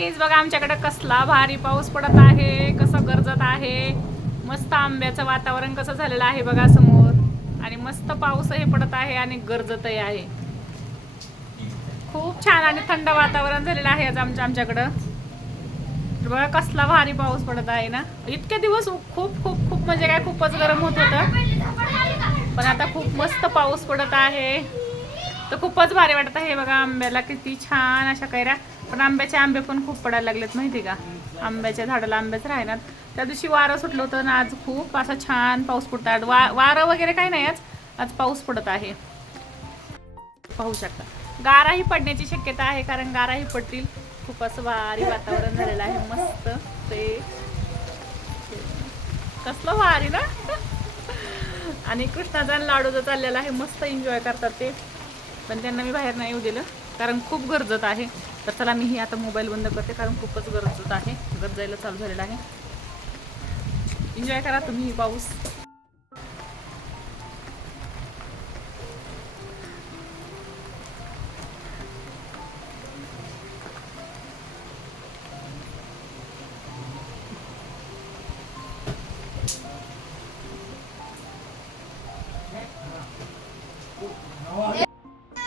Please बघा आमच्याकडे कसला भारी पाऊस पडत आहे, कसं गरजत आहे. मस्त आंब्याचं वातावरण कसं झालेलं आहे बघा समोर, आणि मस्त पाऊसही पडत आहे आणि गरजतही आहे. खूप छान आणि थंड वातावरण झालेलं आहे आज आमच्याकडं. बघा कसला भारी पाऊस पडत आहे ना. इतके दिवस खूप खूप खूप म्हणजे काय खूपच गरम होत होतं, पण आता खूप मस्त पाऊस पडत आहे तर खूपच भारी वाटत आहे. बघा आंब्याला किती छान अशा कैऱ्या, पण आंब्याचे आंबे पण खूप पडायला लागलेत माहिती का. आंब्याच्या झाडाला आंब्याच राहणार. त्या दिवशी वारं सुटलं होतं ना, आज खूप असा छान पाऊस पडत आहे. वारं वगैरे काही नाही, आज पाऊस पडत आहे. पाहू शकता गाराही पडण्याची शक्यता आहे, कारण गाराही पडतील. खूप असं भारी वातावरण झालेलं आहे मस्त. ते कसलं भारी ना. आणि कृष्णाचा लाडू जो चाललेला आहे, मस्त एन्जॉय करतात ते, पण त्यांना मी बाहेर नाही येऊ दिलं कारण खूप गरजत आहे. तर चला मीही आता मोबाईल बंद करते, कारण खूपच गरजत आहे, गरजायला चालू झालेलं आहे. एन्जॉय करा तुम्ही पाऊस.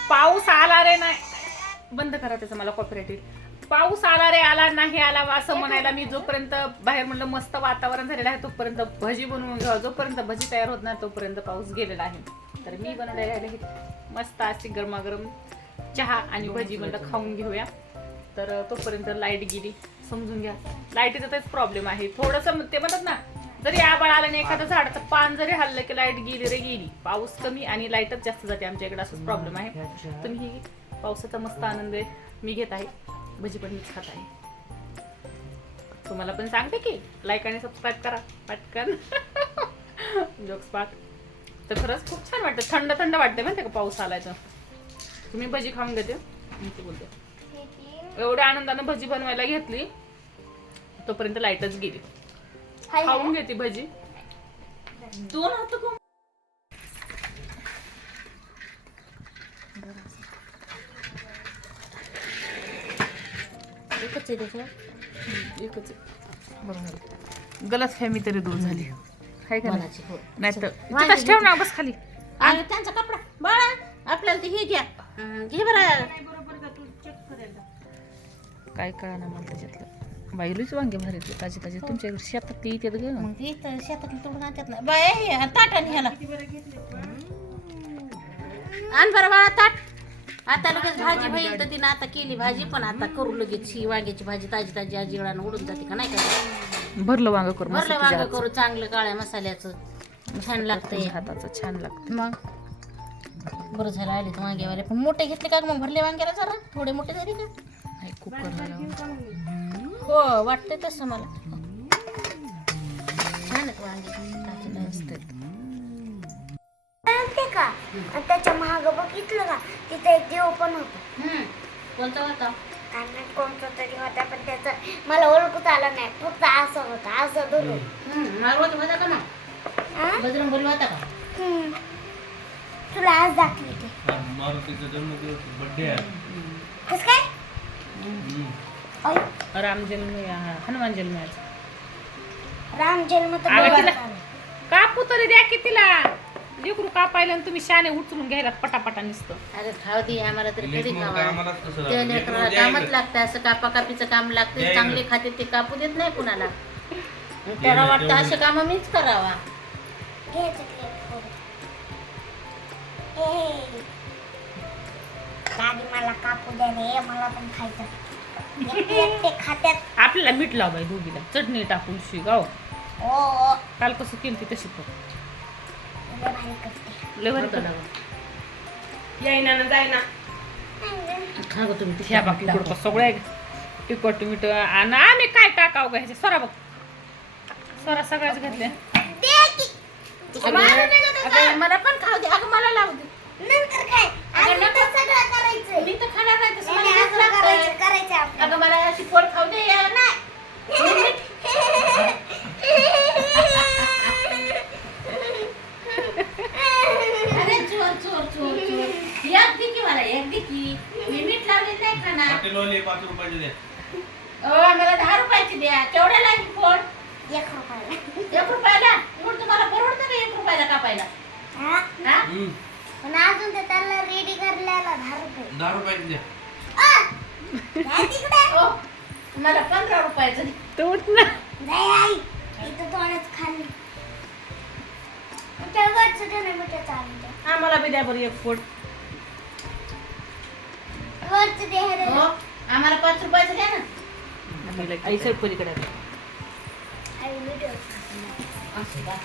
पाऊस आला रे नाही, बंद करा त्याचं, मला कॉपीराइट येईल. पाऊस आला रे आला नाही आला असं म्हणायला मी जोपर्यंत बाहेर म्हणलं मस्त वातावरण झालेलं आहे तोपर्यंत भजी बनवून घ्यावं. जोपर्यंत भजी तयार होत नाही तोपर्यंत पाऊस गेलेला आहे. तर मी बनवलेला आहे मस्त अशी गरमागरम चहा आणि भजी म्हणलं खाऊन घेऊया. तर तोपर्यंत लाईट गेली, समजून घ्या. लाईटीचा तेच प्रॉब्लेम आहे थोडंसं. ते म्हणतात ना, जरी आबाळ आलं आणि एखादं झाडाचं पान जरी हल्लं की लाईट गेली रे गेली. पाऊस कमी आणि लाईटच जास्त जाते आमच्या इकडे, असंच प्रॉब्लेम आहे. तुम्ही पावसाचा मस्त आनंद मी घेत आहे, भजी पण मीच खात आहे. तुम्हाला पण सांगते की लाईक आणि सबस्क्राईब करा पटकन. जोक्स पाठ. तर खरंच खूप छान वाटतं, थंड थंड वाटते माहिती का पाऊस आलाय तर. तुम्ही भजी खाऊन घेते बोलते. एवढ्या आनंदानं भजी बनवायला घेतली तोपर्यंत लाईटच गेली. खाऊन घेते भजी. दोन हात एकच आहे त्याच्यावर, एकच आहे. गलत फॅमी तरी दूर झाली आहे का नाही तर तिथंच ठेव ना बस खाली. त्यांचा कपडा बाळा आपल्याला ते हे घ्या घे बरं. काय कळा ना मला त्याच्यातलं. बाईलूच वांगे भारी ताजे ताजे तुमच्या शेतात ते येतात ग. मग ते तर शेतातून तोडून आणतात ना बाय. ताट आणि ह्याला आण बरं बाळा ताट. आता लगेच भाजी होईल तर तिनं आता केली भाजी, पण आता करू लगेच ही वांग्याची भाजी ताजी ताजी आजीळानं उडून जाते का नाही का. भरलं वांग करू, भरलं वांग करू चांगलं काळ्या मसाल्याचं, छान लागतंय हाताचं, छान लागतं. मग बरं झालं आले तर वांग्यावाले, पण मोठे घेतले का मग भरले वांग्याला जरा थोडे मोठे झाले का. नाही कुकर हो वाटतंय तसं मला. छान आहेत वांगे असते का. त्याच्या महाग बघितलं का तिथे एक देव पण होता. कोणता होता काय माहित कोणता तरी होता, पण त्याचं मला ओळखूच आलं नाही. फक्त असं होता, असं धरून. मारवत होता का मग बजरंग बली होता का. तुला आज दाखली ते मारुतीचा जन्मदिवस बर्थडे आहे. कस काय. राम जन्म हनुमान जन्म राम जन्म तर अगं तिला बघा. कापू तरी द्या की तिला. लेकरू कापायला आणि तुम्ही शाने उचलून घ्यायला पटापटा निसतं. अरे खाऊ दे आम्हाला तरी कधी लेकरं खावा. कामालाच तसं ते राहतं. लेकराला लेकरं कामच लागतं, असं कापाकापीचं काम लागते. द्या चांगले इकडं. खाते ते कापू देत नाही कुणाला. त्याला वाटतं असे काम मीच करावा. घे चकलेट फोड. हे दादी मला कापू द्या रे, मला पण खायचं. एकटे खात्यात. आपल्याला मीठ लाव बाई दोघीला, चटणी टाकून शिगाव. ओ काल कसं केलं ती तशी कर. लय भारी करते. लय भारी कर. यायना ना जायना खा गं तुम्ही ह्या बाकी गोडपा सगळ्या तिखट मीठ आणि आम्ही काय टाकावं का ह्याच्या. स्वरा बघ, स्वरा सगळ्याच घेतल्या. मला पण खाऊ दे. अगं मला लावू दे. नंतर काय आधी तर सगळं करायचं. मी तर खाणार नाही तसं मला नाही, हेच असं करायचं लागतंय. करायचं आपलं. अगं मला अशी पोर खाऊ दे नाही. अरे चोर चोर चोर चोर. एक दे की मला, एक दे की. मी मीठ लावले नाही खाणार. हॉटेलवाले 5 रुपयाचे द्या. आम्हाला 10 रुपयाची द्या. केवढ्या लागेल फोन? 1 रुपयाला. 1 रुपयाला? म्हणून तुम्हाला परवडतं का 1 रुपयाला कापायला? हा? हा? पण अजून ते त्याला रेडी करायला 10 रुपये. 10 रुपयाची द्या. जा तिकडे. हो. मला 15 रुपयाचं द्या. तू उठ ना. नाही आई. इथं थोडंच खाल्ली. त्या वरचं दे ना मिठा चालू द्या. आम्हाला बी द्या बरं एक फोड. वरचं दे हे रे. हो. आम्हाला 5 रुपयाचं द्या ना. आई सर पलीकडे आई मिठा. असं का?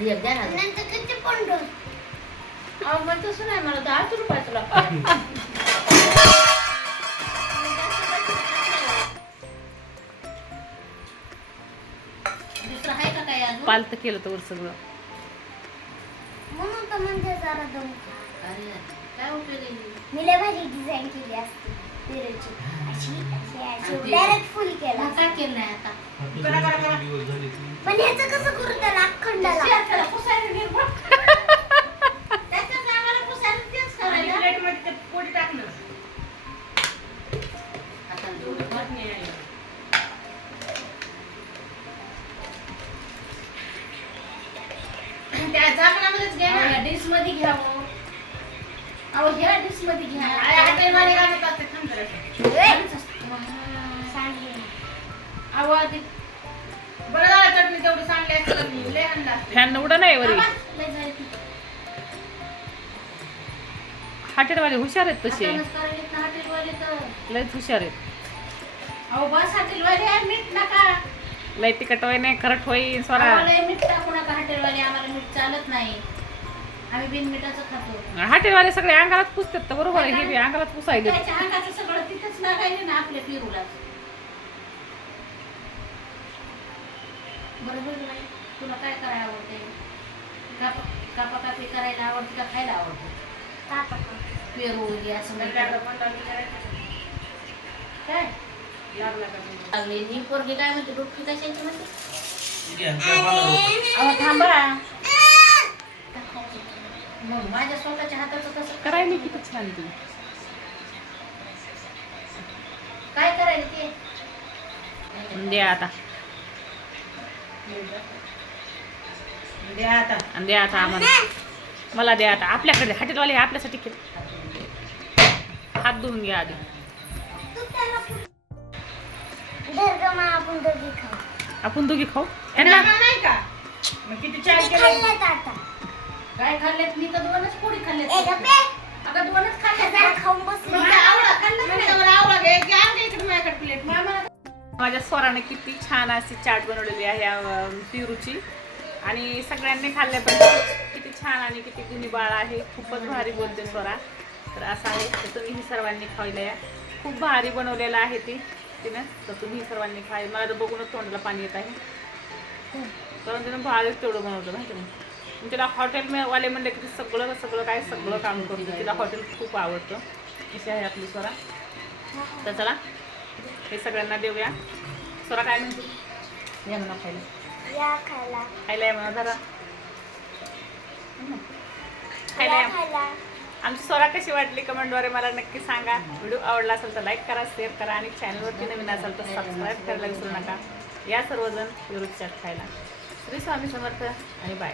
एक द्या ना. नंतर किती पंड. अहो मग तसं नाही मला 10 रुपयाचं लागतं. दुसरं आहे का काय अजून? पालत केलं तर वर सगळं. म्हणून तर म्हणजे जरा दम. अरे काय उपयोग आहे? मी लय भारी डिझाईन केली असती पेरूची. अशी डायरेक्ट फुल केला. मग काय केलं नाही आता? आता दिवस झाले की पण ह्याचं कसं करू त्याला अखंडाला? शेअर करा, पुसायला निर्भर. त्याच्यात आम्हाला पुसायला तेच करायला. आता त्या झाकणामध्येच घ्या ना. या डिश मध्ये घ्या हो. अहो ह्या डिश मध्ये घ्या. हॉटेलवाले घालत असते सांडली. अहो आधी बरं झालं चटणी तेवढी सांगली असते तर मी लय आणला असते. फॅन उडा नाही वरी. लय झाली ती. हॉटेलवाले हुशार आहेत तसे. हातानंच करायलेत ना हॉटेलवाले तर. लयच हुशार आहेत. अहो बस हॉटेलवाले आहे, मीठ नका. लय तिखट होय नाही खरट होई स्वरा. अहो, लय मीठ टाकू नका हॉटेलवाले. आम्हाला मीठ चालत नाही. आम्ही बिन मिठाचं खातो. हॉटेलवाले सगळे अंगालात पुसतात तर बरोबर आहे. हे बी अंगालात पुसायले. त्याच्या अंगाचं सगळं तिथंच लागायले ना आपल्या पिरूला. बरोबर नाही. तुला काय करायला आवडते? कापाकापी करायला आवडते का खायला आवडते? पेरू हे असं काय लागले नी पोरगी काय म्हणते? डुबकी कशाची म्हणते? घ्या, त्या मला अहो थांबा. मग माझ्या स्वतःच्या हाताचं कसं करायला किती छान ती. काय करायला ते? द्या आता. द्या आता. आणि द्या आता आम्हाला. मला द्या आता. आपल्याकडे हॉटेलवाले आपल्यासाठी केलं. हात धुवून घ्या आधी. तू त्याला धर गं मग आपण दोघी खाऊ. आपण दोघी खाऊ. त्यांना नाही का? मग किती छान किती केलं. खाल्ल्यात आता? काय खाल्लेत? मी तर 2च पोळी ए खाल्लेत. गप्पे. अगं 2च खाल्लेत. जरा खाऊन बसली. मग काय आवडा खाल्लं का नाही? मला आवडा घे. घे आमच्या इकडे माझ्याकडे प्लेट. मामा माझ्या स्वराने किती छान अशी चाट बनवलेली आहे या पेरूची. आणि सगळ्यांनी खाल्ल्या पण किती छान आणि किती गुणीबाळ आहे. खूपच भारी बोलते स्वरा. तर असं आहे. तर तुम्ही ही सर्वांनी खायला या. खूप भारी बनवलेलं आहे तिनं. तर तुम्ही सर्वांनी खाय. मला तर बघूनच तोंडाला पाणी येत आहे. कारण तिनं भारीच तेवढं बनवतं माहिती नाही. तिला हॉटेलवाले म्हणले की सगळं काम करून तिला हॉटेल खूप आवडतं. अशी आहे आपली स्वरा. तर चला हे सगळ्यांना देऊया. स्वरा काय म्हणते? या म्हणा खायला. या खायला. खायला या म्हणा जरा. खायला या या. खायला. आमची स्वरा कशी वाटली कमेंटद्वारे मला नक्की सांगा. व्हिडिओ आवडला असेल तर लाईक करा, शेअर करा आणि चॅनलवरती नवीन असेल तर सबस्क्राईब करायला विसरू नका. या सर्वजण पेरू चाट खायला. श्री स्वामी समर्थ आणि बाय.